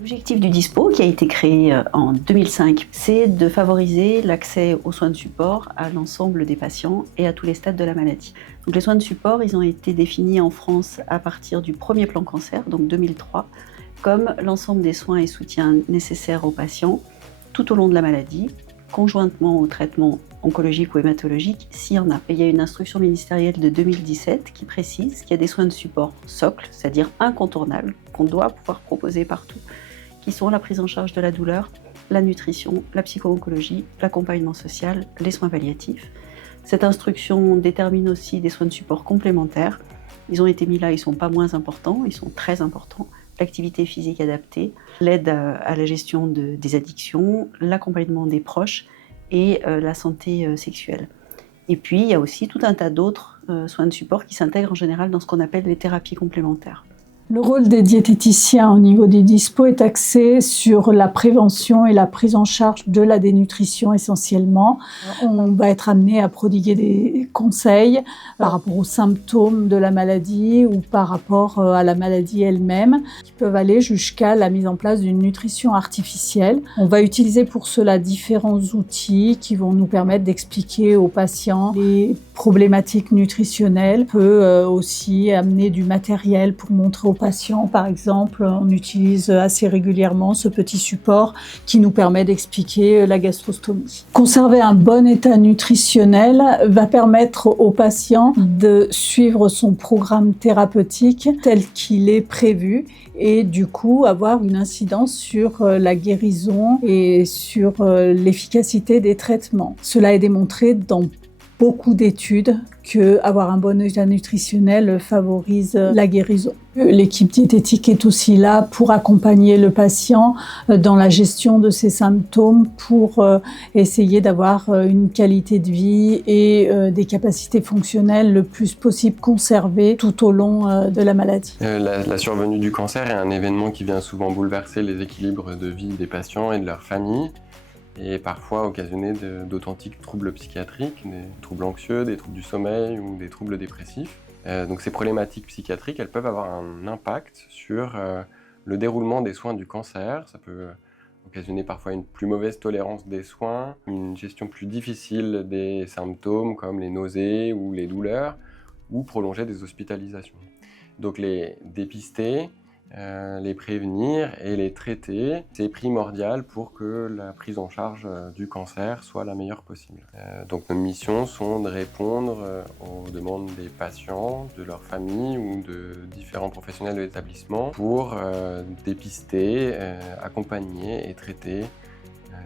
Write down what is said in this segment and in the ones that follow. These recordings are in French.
L'objectif du DISPO, qui a été créé en 2005, c'est de favoriser l'accès aux soins de support à l'ensemble des patients et à tous les stades de la maladie. Donc, les soins de support, ils ont été définis en France à partir du premier plan cancer, donc 2003, comme l'ensemble des soins et soutiens nécessaires aux patients tout au long de la maladie, conjointement au traitement oncologique ou hématologique, s'il y en a. Et il y a une instruction ministérielle de 2017 qui précise qu'il y a des soins de support socles, c'est-à-dire incontournables, qu'on doit pouvoir proposer partout, qui sont la prise en charge de la douleur, la nutrition, la psycho-oncologie, l'accompagnement social, les soins palliatifs. Cette instruction détermine aussi des soins de support complémentaires. Ils ont été mis là, ils ne sont pas moins importants, ils sont très importants. L'activité physique adaptée, l'aide à la gestion des addictions, l'accompagnement des proches et la santé sexuelle. Et puis, il y a aussi tout un tas d'autres soins de support qui s'intègrent en général dans ce qu'on appelle les thérapies complémentaires. Le rôle des diététiciens au niveau des DISPO est axé sur la prévention et la prise en charge de la dénutrition essentiellement. On va être amené à prodiguer des conseils par rapport aux symptômes de la maladie ou par rapport à la maladie elle-même, qui peuvent aller jusqu'à la mise en place d'une nutrition artificielle. On va utiliser pour cela différents outils qui vont nous permettre d'expliquer aux patients les problématiques nutritionnelles. On peut aussi amener du matériel pour montrer aux patients. Par exemple, on utilise assez régulièrement ce petit support qui nous permet d'expliquer la gastrostomie. Conserver un bon état nutritionnel va permettre au patient de suivre son programme thérapeutique tel qu'il est prévu et du coup avoir une incidence sur la guérison et sur l'efficacité des traitements. Cela est démontré dans beaucoup d'études qu'avoir un bon état nutritionnel favorise la guérison. L'équipe diététique est aussi là pour accompagner le patient dans la gestion de ses symptômes pour essayer d'avoir une qualité de vie et des capacités fonctionnelles le plus possible conservées tout au long de la maladie. La survenue du cancer est un événement qui vient souvent bouleverser les équilibres de vie des patients et de leurs familles, et parfois occasionner d'authentiques troubles psychiatriques, des troubles anxieux, des troubles du sommeil ou des troubles dépressifs. Donc ces problématiques psychiatriques, elles peuvent avoir un impact sur le déroulement des soins du cancer. Ça peut occasionner parfois une plus mauvaise tolérance des soins, une gestion plus difficile des symptômes comme les nausées ou les douleurs, ou prolonger des hospitalisations. Donc les dépister, les prévenir et les traiter, c'est primordial pour que la prise en charge du cancer soit la meilleure possible. Donc nos missions sont de répondre aux demandes des patients, de leurs familles ou de différents professionnels de l'établissement pour dépister, accompagner et traiter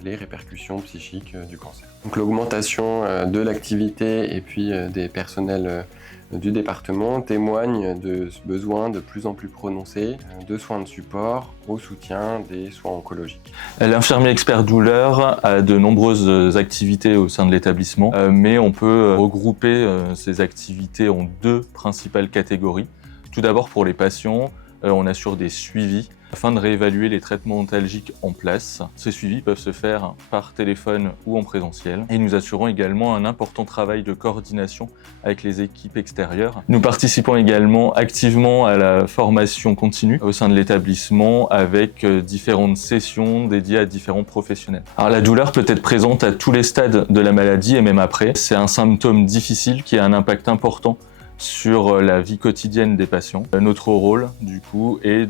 les répercussions psychiques du cancer. Donc l'augmentation de l'activité et puis des personnels du département témoigne de ce besoin de plus en plus prononcé de soins de support au soutien des soins oncologiques. L'infirmier expert douleur a de nombreuses activités au sein de l'établissement, mais on peut regrouper ces activités en deux principales catégories. Tout d'abord, pour les patients, on assure des suivis afin de réévaluer les traitements antalgiques en place. Ces suivis peuvent se faire par téléphone ou en présentiel. Et nous assurons également un important travail de coordination avec les équipes extérieures. Nous participons également activement à la formation continue au sein de l'établissement avec différentes sessions dédiées à différents professionnels. Alors la douleur peut être présente à tous les stades de la maladie et même après. C'est un symptôme difficile qui a un impact important sur la vie quotidienne des patients. Notre rôle, du coup, est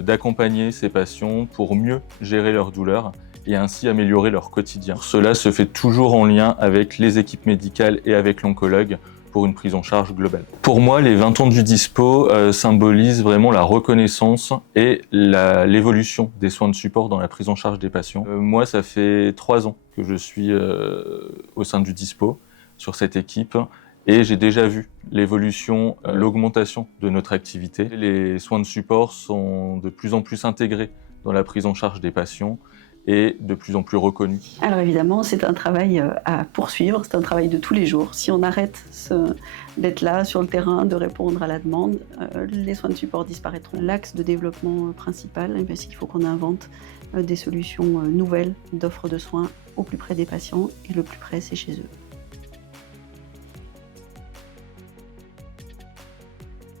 d'accompagner ces patients pour mieux gérer leur douleur et ainsi améliorer leur quotidien. Cela se fait toujours en lien avec les équipes médicales et avec l'oncologue pour une prise en charge globale. Pour moi, les 20 ans du DISPO symbolisent vraiment la reconnaissance et l'évolution des soins de support dans la prise en charge des patients. Moi, ça fait 3 ans que je suis au sein du DISPO, sur cette équipe, et j'ai déjà vu l'évolution, l'augmentation de notre activité. Les soins de support sont de plus en plus intégrés dans la prise en charge des patients et de plus en plus reconnus. Alors évidemment, c'est un travail à poursuivre, c'est un travail de tous les jours. Si on arrête d'être là sur le terrain, de répondre à la demande, les soins de support disparaîtront. L'axe de développement principal, c'est qu'il faut qu'on invente des solutions nouvelles d'offres de soins au plus près des patients, et le plus près, c'est chez eux.